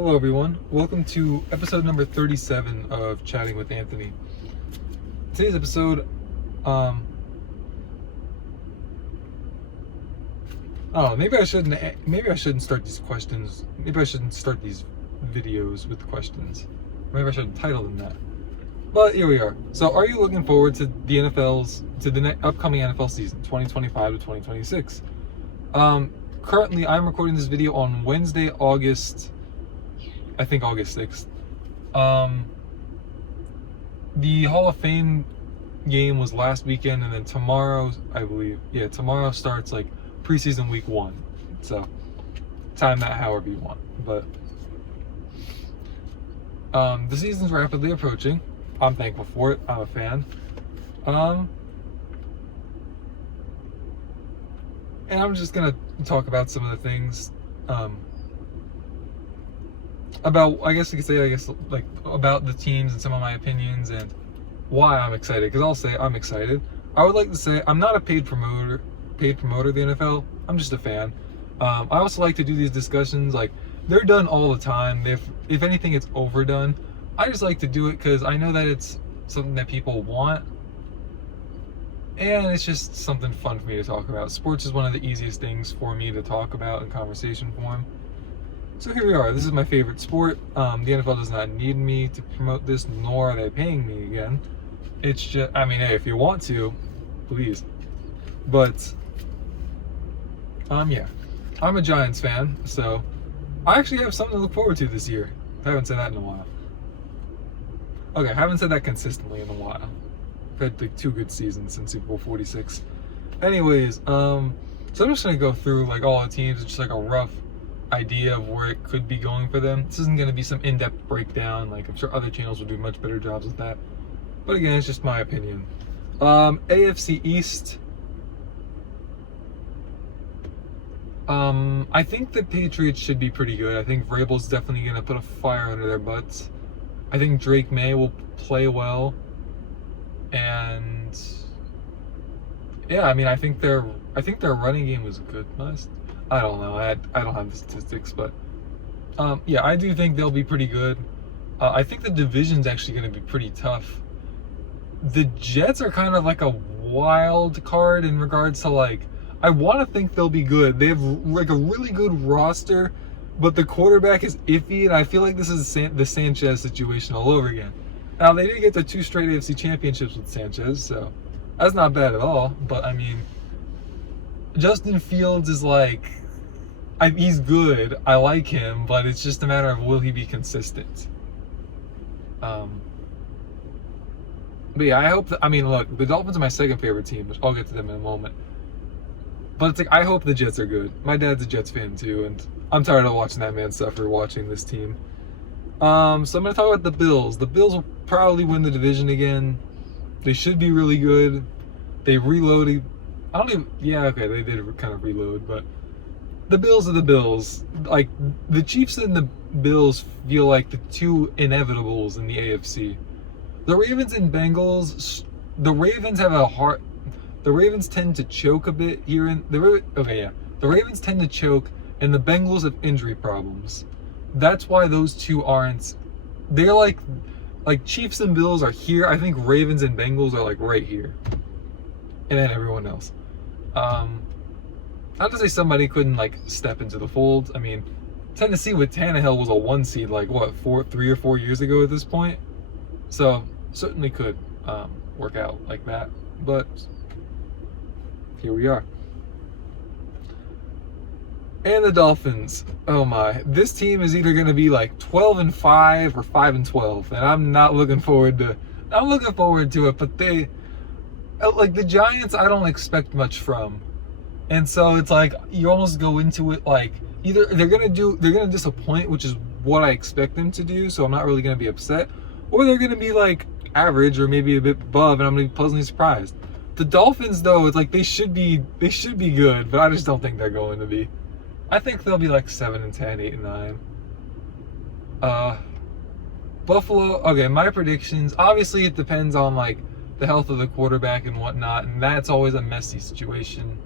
Hello everyone, welcome to episode number 37 of Chatting with Anthony. Today's episode, maybe I shouldn't start these questions, maybe I shouldn't start these videos with questions. Maybe I shouldn't title them that. But here we are. So are you looking forward to the upcoming NFL season, 2025 to 2026? Currently I'm recording this video on Wednesday, August 6th. The Hall of Fame game was last weekend, and then tomorrow starts like preseason week 1. So time that however you want. But the season's rapidly approaching. I'm thankful for it. I'm a fan. And I'm just gonna talk about some of the things about, I guess you could say, about the teams and some of my opinions and why I'm excited. Because I'll say I'm excited. I would like to say I'm not a paid promoter of the NFL. I'm just a fan. I also like to do these discussions. Like, they're done all the time. If anything, it's overdone. I just like to do it because I know that it's something that people want. And it's just something fun for me to talk about. Sports is one of the easiest things for me to talk about in conversation form. So here we are. This is my favorite sport. The NFL does not need me to promote this, nor are they paying me again. It's just, hey, if you want to, please. But, yeah. I'm a Giants fan, so I actually have something to look forward to this year. I haven't said that in a while. Okay, I haven't said that consistently in a while. I've had like 2 good seasons since Super Bowl 46. Anyways, so I'm just gonna go through like all the teams, just like a rough idea of where it could be going for them. This isn't gonna be some in-depth breakdown. Like, I'm sure other channels will do much better jobs with that. But again, it's just my opinion. AFC East. I think the Patriots should be pretty good. I think Vrabel's definitely gonna put a fire under their butts. I think Drake May will play well. And yeah, I think their running game was good. I don't know. I don't have the statistics, but yeah, I do think they'll be pretty good. I think the division's actually going to be pretty tough. The Jets are kind of like a wild card in regards to, like, I want to think they'll be good. They have like a really good roster, but the quarterback is iffy, and I feel like this is the Sanchez situation all over again. Now, they did get to 2 straight AFC championships with Sanchez, so that's not bad at all. But Justin Fields is like, he's good. I like him, but it's just a matter of will he be consistent. But yeah, I hope that, look, the Dolphins are my second favorite team, which I'll get to them in a moment. But it's like, I hope the Jets are good. My dad's a Jets fan too, and I'm tired of watching that man suffer watching this team. So I'm going to talk about the Bills. The Bills will probably win the division again. They should be really good. They reloaded. They did kind of reload, but the Bills are the Bills. Like, the Chiefs and the Bills feel like the 2 inevitables in the AFC. The Ravens and Bengals, the Ravens tend to choke a bit here the Ravens tend to choke, and the Bengals have injury problems. That's why those 2 aren't. They're like Chiefs and Bills are here. I think Ravens and Bengals are like right here, and then everyone else. Not to say somebody couldn't like step into the fold. Tennessee with Tannehill was a 1 seed like 3 or 4 years ago at this point, so certainly could work out like that. But here we are. And the Dolphins, oh my, this team is either going to be like 12-5 or 5-12, and I'm looking forward to it. But they, like the Giants, I don't expect much from, and so it's like you almost go into it like either they're going to disappoint, which is what I expect them to do, so I'm not really going to be upset, or they're going to be like average or maybe a bit above, and I'm going to be pleasantly surprised. The Dolphins, though, it's like they should be good, but I just don't think they're going to be. I think they'll be like 7-10, 8-9. Buffalo, okay, my predictions, obviously it depends on like the health of the quarterback and whatnot, and that's always a messy situation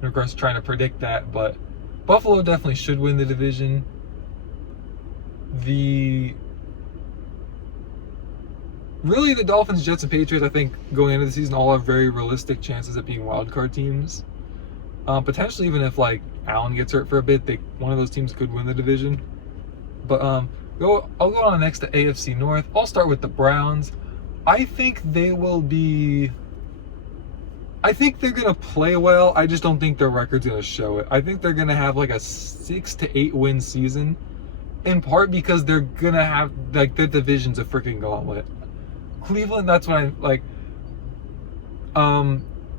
in regards to trying to predict that, but Buffalo definitely should win the division. the Dolphins, Jets, and Patriots, I think, going into the season all have very realistic chances at being wildcard teams. Potentially, even if like Allen gets hurt for a bit, one of those teams could win the division. But I'll go on next to AFC North. I'll start with the Browns. I think they're gonna play well. I just don't think their record's gonna show it. I think they're gonna have like a 6 to 8 win season, in part because they're gonna have like their division's a freaking gauntlet. Cleveland, that's what I like.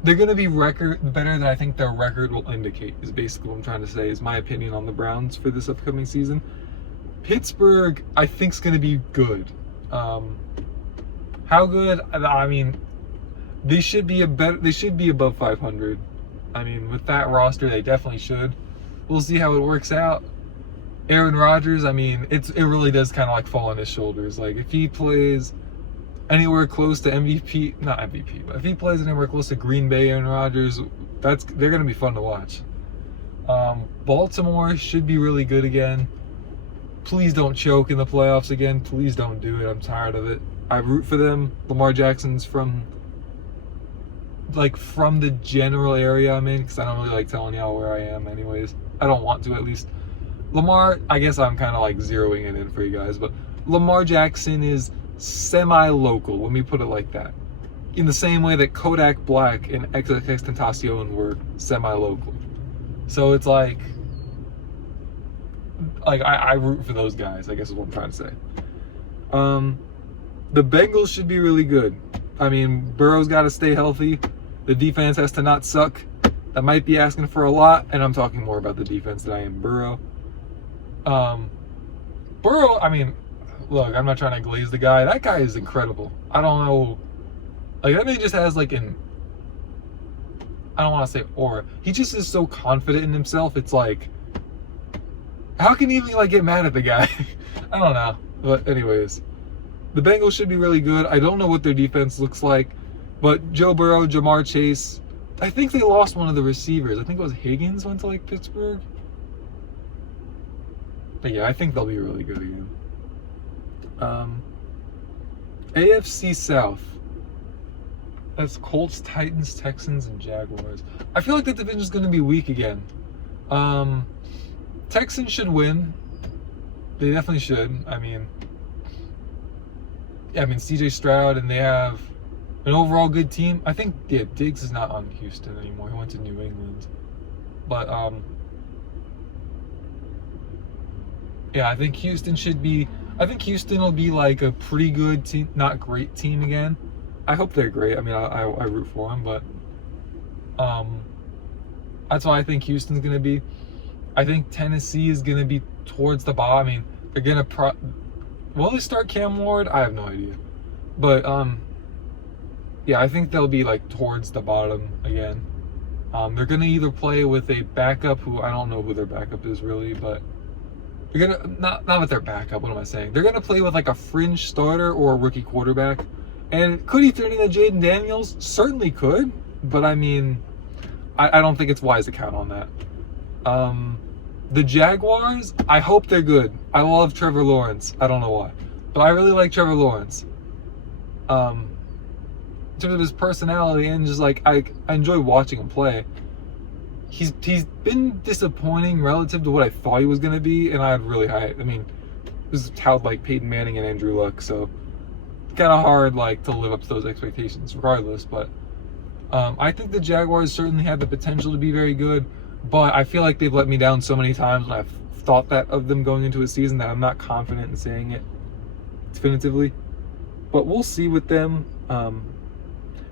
They're gonna be better than I think their record will indicate. Is basically what I'm trying to say. Is my opinion on the Browns for this upcoming season. Pittsburgh, I think, is gonna be good. How good? I mean, they should be above 500. I mean, with that roster, they definitely should. We'll see how it works out. Aaron Rodgers, I mean, it really does kind of like fall on his shoulders. Like if he plays anywhere close to MVP, not MVP, but if he plays anywhere close to Green Bay Aaron Rodgers, they're gonna be fun to watch. Baltimore should be really good again. Please don't choke in the playoffs again. Please don't do it. I'm tired of it. I root for them. Lamar Jackson's from the general area I'm in, because I don't really like telling y'all where I am anyways. I don't want to, at least. Lamar, I guess I'm kind of like zeroing it in for you guys, but Lamar Jackson is semi-local, let me put it like that. In the same way that Kodak Black and XXXTentacion were semi-local. So it's like I root for those guys, I guess is what I'm trying to say. The Bengals should be really good. I mean, Burrow's got to stay healthy. The defense has to not suck. That might be asking for a lot, and I'm talking more about the defense than I am Burrow. Burrow, I mean, look, I'm not trying to glaze the guy. That guy is incredible. I don't know. Like, that man just has like I don't want to say aura. He just is so confident in himself. It's like, how can you even like get mad at the guy? I don't know. But anyways, the Bengals should be really good. I don't know what their defense looks like, but Joe Burrow, Jamar Chase, I think they lost one of the receivers. I think it was Higgins went to like Pittsburgh. But yeah, I think they'll be really good again. AFC South. That's Colts, Titans, Texans, and Jaguars. I feel like the division is going to be weak again. Texans should win. They definitely should. I mean, CJ Stroud, and they have an overall good team. I think, yeah, Diggs is not on Houston anymore. He went to New England. But, yeah, I think Houston will be like a pretty good team, not great team again. I hope they're great. I mean, I root for them, but that's why I think Houston's going to be. I think Tennessee is going to be towards the bottom. I mean, they're going to will they start Cam Ward? I have no idea. But, yeah, I think they'll be like towards the bottom again. They're going to either play with a backup who I don't know who their backup is really, but they're going to, not with their backup, what am I saying? They're going to play with like a fringe starter or a rookie quarterback. And could he turn into Jaden Daniels? Certainly could. But I mean, I don't think it's wise to count on that. The Jaguars, I hope they're good. I love Trevor Lawrence. I don't know why. But I really like Trevor Lawrence. In terms of his personality and just like, I enjoy watching him play. He's been disappointing relative to what I thought he was going to be. And I had really high, I mean, this is how like Peyton Manning and Andrew Luck. So kind of hard like to live up to those expectations regardless. But I think the Jaguars certainly have the potential to be very good. But I feel like they've let me down so many times when I've thought that of them going into a season that I'm not confident in saying it definitively. But we'll see with them. And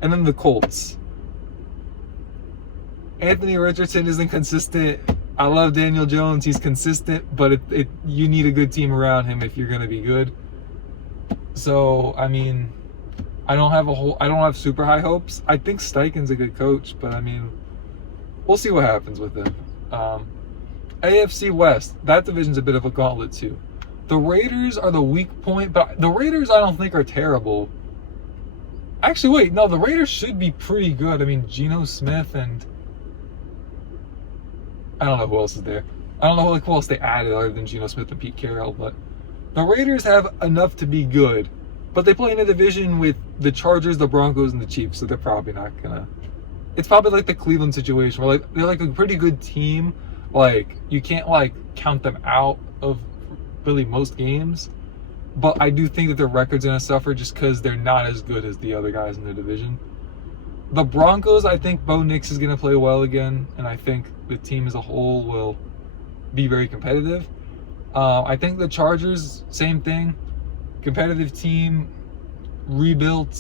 then the Colts. Anthony Richardson isn't consistent. I love Daniel Jones. He's consistent, but you need a good team around him if you're going to be good. So, I mean, I don't have super high hopes. I think Steichen's a good coach, but I mean, we'll see what happens with him. AFC West, that division's a bit of a gauntlet too. The Raiders are the weak point, but the Raiders I don't think are terrible. Actually, wait, no, the Raiders should be pretty good. I mean, Geno Smith and I don't know who else is there. I don't know who else they added other than Geno Smith and Pete Carroll, but The Raiders have enough to be good, but they play in a division with the Chargers, the Broncos, and the Chiefs, so they're probably not gonna. It's probably like the Cleveland situation, where like they're like a pretty good team. Like you can't like count them out of really most games, but I do think that their record's gonna suffer just because they're not as good as the other guys in the division. The Broncos, I think Bo Nix is gonna play well again, and I think the team as a whole will be very competitive. I think the Chargers, same thing, competitive team, rebuilt,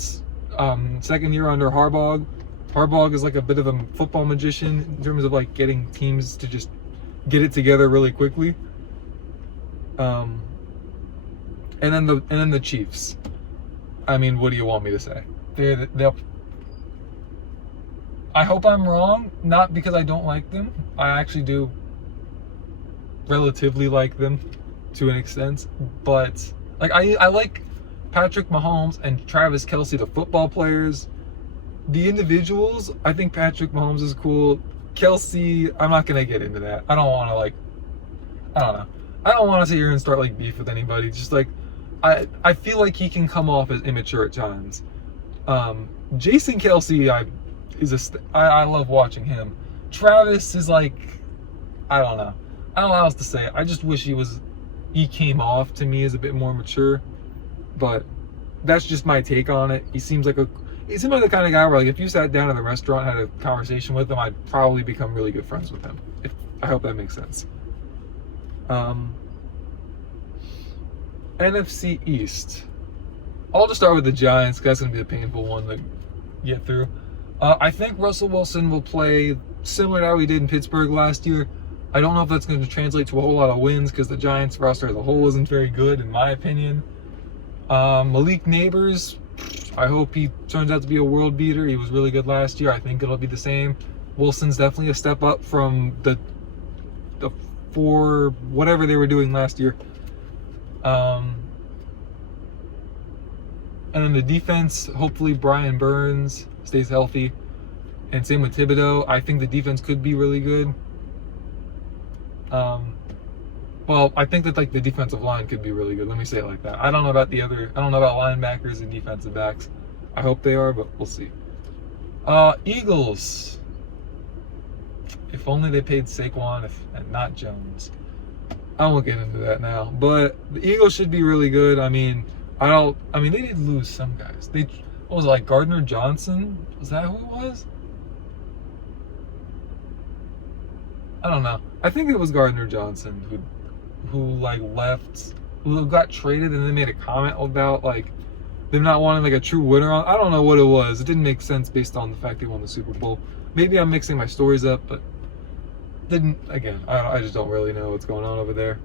second year under Harbaugh. Harbaugh is like a bit of a football magician in terms of like getting teams to just get it together really quickly. And then the Chiefs. I mean, what do you want me to say? They'll. I hope I'm wrong, not because I don't like them. I actually do relatively like them to an extent, but like I like Patrick Mahomes and Travis Kelce, the football players. The individuals, I think Patrick Mahomes is cool. Kelce, I'm not gonna get into that. I don't want to I don't know. I don't want to sit here and start like beef with anybody. Just like I feel like he can come off as immature at times. Jason Kelce, I love watching him. Travis is like, I don't know how else to say it. I just wish he came off to me as a bit more mature, but that's just my take on it. He seems like the kind of guy where like if you sat down at the restaurant and had a conversation with him, I'd probably become really good friends with him. I hope that makes sense. NFC East. I'll just start with the Giants, because that's going to be a painful one to get through. I think Russell Wilson will play similar to how he did in Pittsburgh last year. I don't know if that's going to translate to a whole lot of wins, because the Giants roster as a whole isn't very good, in my opinion. Malik Neighbors, I hope he turns out to be a world beater. He was really good last year. I think it'll be the same. Wilson's definitely a step up from the four, whatever they were doing last year. And then the defense, hopefully Brian Burns stays healthy. And same with Thibodeau. I think the defense could be really good. Well, I think that like the defensive line could be really good. Let me say it like that. I don't know about linebackers and defensive backs. I hope they are, but we'll see. Eagles. If only they paid Saquon and not Jones. I won't get into that now. But the Eagles should be really good. I mean, they did lose some guys. What was it, like Gardner Johnson? Was that who it was? I don't know. I think it was Gardner Johnson who like left, who got traded, and then made a comment about like them not wanting like a true winner on. I don't know what it was. It didn't make sense based on the fact they won the Super Bowl. Maybe I'm mixing my stories up, but I just don't really know what's going on over there.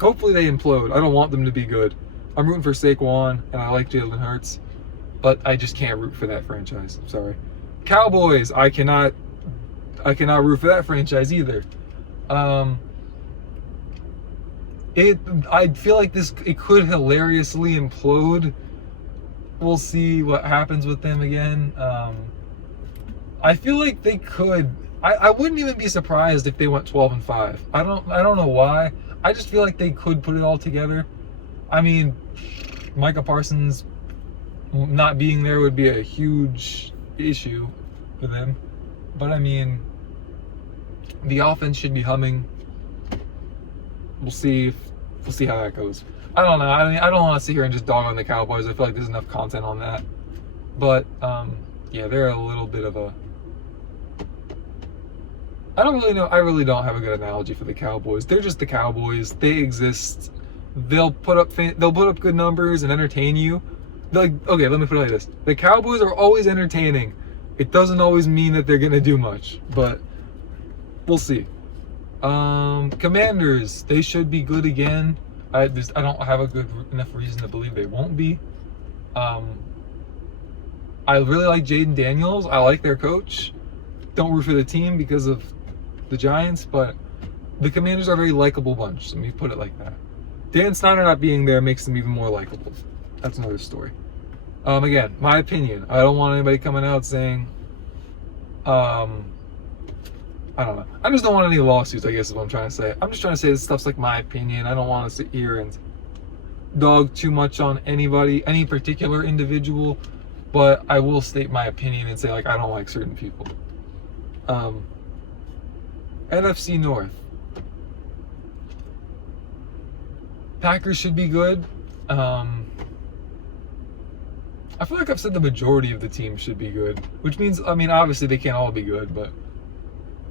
Hopefully they implode. I don't want them to be good. I'm rooting for Saquon, and I like Jalen Hurts, but I just can't root for that franchise. I'm sorry. Cowboys, I cannot root for that franchise either. I feel like it could hilariously implode. We'll see what happens with them again. I feel like they could. I wouldn't even be surprised if they went 12-5. I don't know why. I just feel like they could put it all together. I mean, Micah Parsons not being there would be a huge issue for them. But I mean, the offense should be humming. We'll see how that goes. I don't know. I mean, I don't want to sit here and just dog on the Cowboys. I feel like there's enough content on that. But yeah, they're a little bit of a. I don't really know. I really don't have a good analogy for the Cowboys. They're just the Cowboys. They exist. They'll put up good numbers and entertain you. Okay, let me put it like this: the Cowboys are always entertaining. It doesn't always mean that they're gonna do much, but we'll see. Commanders, they should be good again. I don't have a good enough reason to believe they won't be. I really like Jaden Daniels. I like their coach. Don't root for the team because of the Giants, but the Commanders are a very likable bunch. Let me put it like that. Dan Snyder not being there makes them even more likable. That's another story. Again, my opinion. I don't want anybody coming out saying, I I don't know. I just don't want any lawsuits, I guess is what I'm trying to say. I'm just trying to say this stuff's like my opinion. I don't want to sit here and dog too much on anybody, any particular individual, but I will state my opinion and say, like, I don't like certain people. NFC North. Packers should be good. I feel like I've said the majority of the team should be good, which means, I mean, obviously they can't all be good, but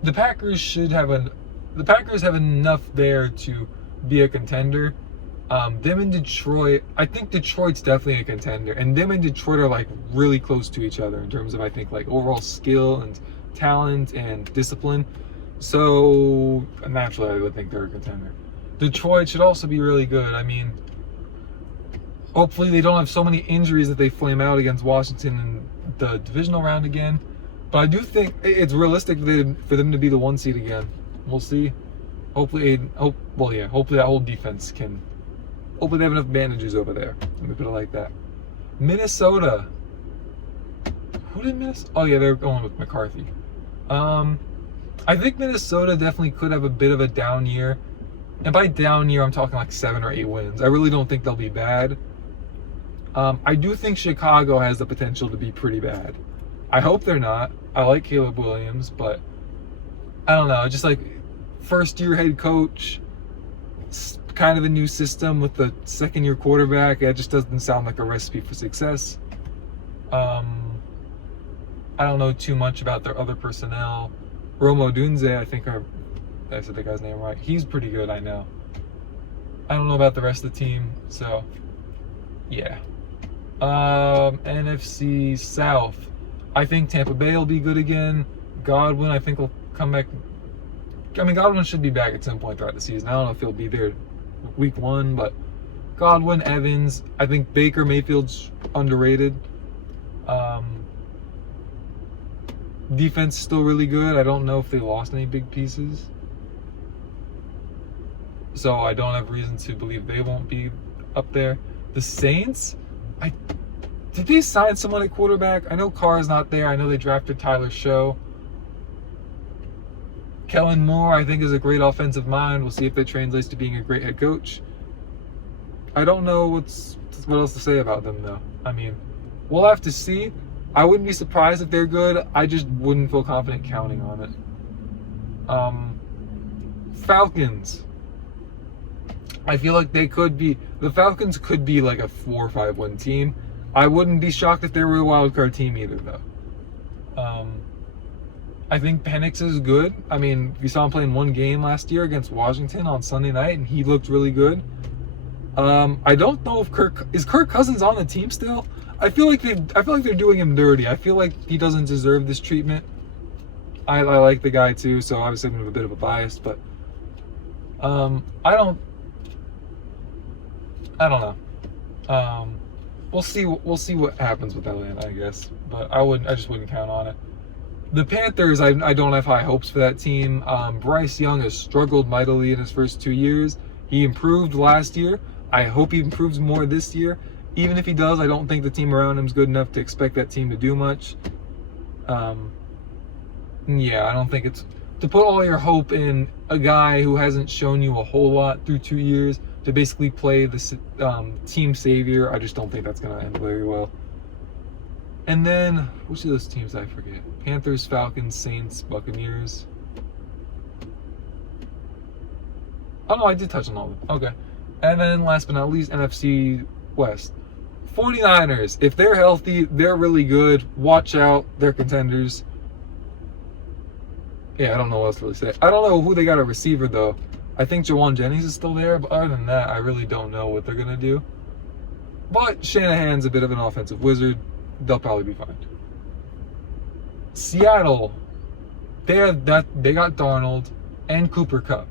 the Packers have enough there to be a contender. Them and Detroit, I think Detroit's definitely a contender, and them and Detroit are like really close to each other in terms of, I think, like overall skill and talent and discipline. So naturally I would think they're a contender. Detroit should also be really good. I mean, hopefully they don't have so many injuries that they flame out against Washington in the divisional round again. But I do think it's realistic for them to be the 1 seed again. We'll see. Hopefully that whole defense can. Hopefully they have enough bandages over there. Let me put it like that. Minnesota. Who did Minnesota? Oh yeah, they're going with McCarthy. I think Minnesota definitely could have a bit of a down year. And by down year, I'm talking like 7 or 8 wins. I really don't think they'll be bad. I do think Chicago has the potential to be pretty bad. I hope they're not. I like Caleb Williams, but I don't know. Just like first-year head coach, kind of a new system with the second-year quarterback. It just doesn't sound like a recipe for success. I don't know too much about their other personnel. Romo Dunze, I said the guy's name right. He's pretty good, I know. I don't know about the rest of the team, so yeah. NFC South. I think Tampa Bay will be good again. Godwin, I think, will come back. I mean, Godwin should be back at some point throughout the season. I don't know if he'll be there week 1, but Godwin, Evans. I think Baker Mayfield's underrated. Defense is still really good. I don't know if they lost any big pieces, so I don't have reason to believe they won't be up there. The Saints, did they sign someone at quarterback? I know Carr's not there. I know they drafted Tyler Show. Kellen Moore, I think, is a great offensive mind. We'll see if that translates to being a great head coach. I don't know what else to say about them, though. I mean, we'll have to see. I wouldn't be surprised if they're good. I just wouldn't feel confident counting on it. Falcons. I feel like the Falcons could be like a 4 or 5 win team. I wouldn't be shocked if they were a wild card team either, though. I think Penix is good. I mean, we saw him playing 1 game last year against Washington on Sunday night, and he looked really good. I don't know if Kirk Cousins on the team still. I feel like they're doing him dirty. I feel like he doesn't deserve this treatment. I like the guy too, so obviously I'm gonna have a bit of a bias, but I don't know. We'll see what happens with Atlanta, I guess. But I just wouldn't count on it. The Panthers, I don't have high hopes for that team. Bryce Young has struggled mightily in his first 2 years. He improved last year. I hope he improves more this year. Even if he does, I don't think the team around him is good enough to expect that team to do much. Yeah, I don't think it's to put all your hope in a guy who hasn't shown you a whole lot through 2 years to basically play the team savior. I just don't think that's going to end very well. And then, which of those teams I forget? Panthers, Falcons, Saints, Buccaneers. Oh no, I did touch on all of them. Okay. And then last but not least, NFC West. 49ers, if they're healthy, they're really good. Watch out, they're contenders. Yeah, I don't know what else to really say. I don't know who they got a receiver, though. I think Jawan Jennings is still there, but other than that, I really don't know what they're going to do. But Shanahan's a bit of an offensive wizard. They'll probably be fine. Seattle, they got Darnold and Cooper Kupp.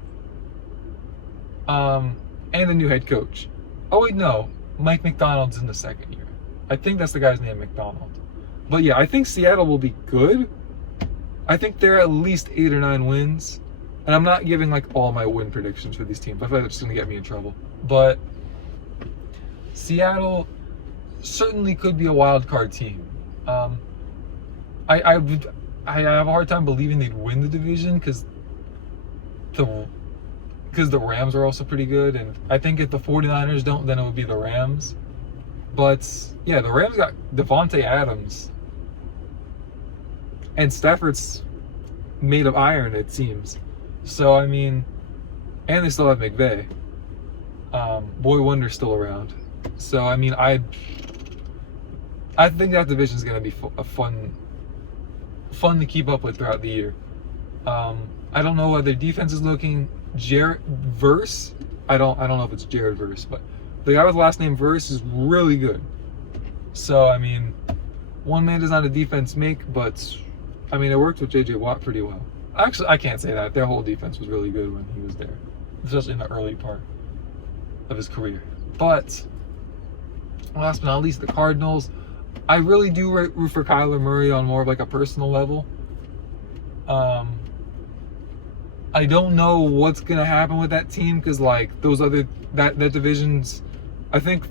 And a new head coach. Oh wait, no. Mike McDonald's in the second year. I think that's the guy's name, McDonald. But yeah, I think Seattle will be good. I think they're at least 8 or 9 wins. And I'm not giving like all my win predictions for these teams. I feel like that's just going to get me in trouble. But Seattle certainly could be a wild card team. I have a hard time believing they'd win the division because because the Rams are also pretty good, and I think if the 49ers don't, then it would be the Rams. But yeah, the Rams got Devontae Adams, and Stafford's made of iron, it seems. So I mean, and they still have McVay. Boy Wonder's still around. So I mean, I think that division is gonna be fun to keep up with throughout the year. I don't know what their defense is looking. Jared Verse, I don't know if it's Jared Verse, but the guy with the last name Verse is really good. So I mean, one man does not a defense make, but I mean, it worked with JJ Watt pretty well. Actually, I can't say that. Their whole defense was really good when he was there, especially in the early part of his career. But last but not least, the Cardinals. I really do root for Kyler Murray on more of like a personal level. I don't know what's gonna happen with that team because like those other that divisions, I think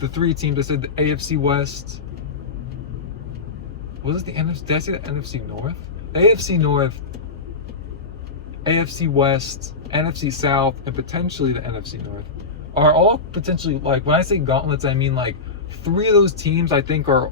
the three teams I said, the AFC West. Was it the NFC? Did I say the NFC North? The AFC North, AFC West, NFC South, and potentially the NFC North are all potentially, like, when I say gauntlets, I mean like 3 of those teams I think are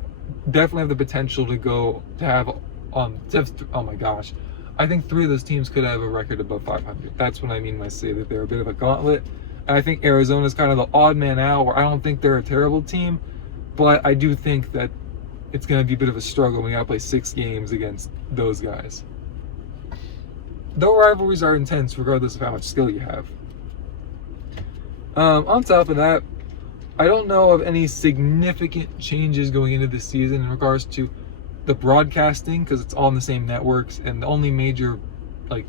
definitely have the potential to have oh my gosh, I think 3 of those teams could have a record above 500. That's what I mean when I say that they're a bit of a gauntlet. And I think Arizona's kind of the odd man out, where I don't think they're a terrible team, but I do think that it's going to be a bit of a struggle. We got to play 6 games against those guys. Though rivalries are intense regardless of how much skill you have. On top of that, I don't know of any significant changes going into this season in regards to the broadcasting, because it's all on the same networks, and the only major like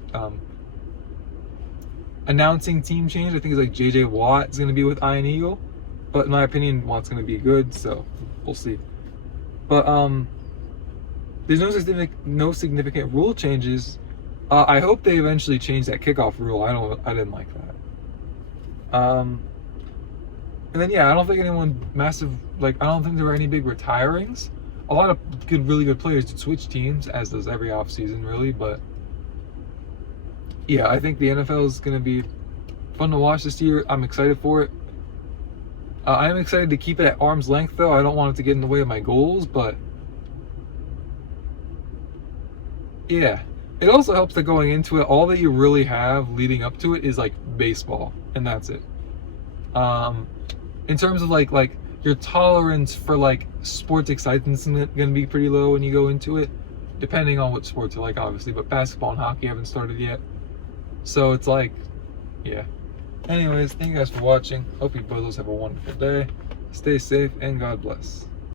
announcing team change I think is like JJ Watt is going to be with Iron Eagle, but in my opinion Watt's going to be good, so we'll see. But there's no significant rule changes. I hope they eventually change that kickoff rule. I didn't like that. And then yeah, I don't think anyone massive, like, I don't think there were any big retirings. A lot of really good players did switch teams, as does every offseason really, but yeah, I think the NFL is going to be fun to watch this year. I'm excited for it. I'm excited to keep it at arm's length though. I don't want it to get in the way of my goals, but yeah. It also helps that going into it, all that you really have leading up to it is like baseball, and that's it. In terms of like your tolerance for like sports excitement is going to be pretty low when you go into it, depending on what sports you like, obviously. But basketball and hockey haven't started yet, so it's like, yeah. Anyways, thank you guys for watching. Hope you boys have a wonderful day. Stay safe and God bless.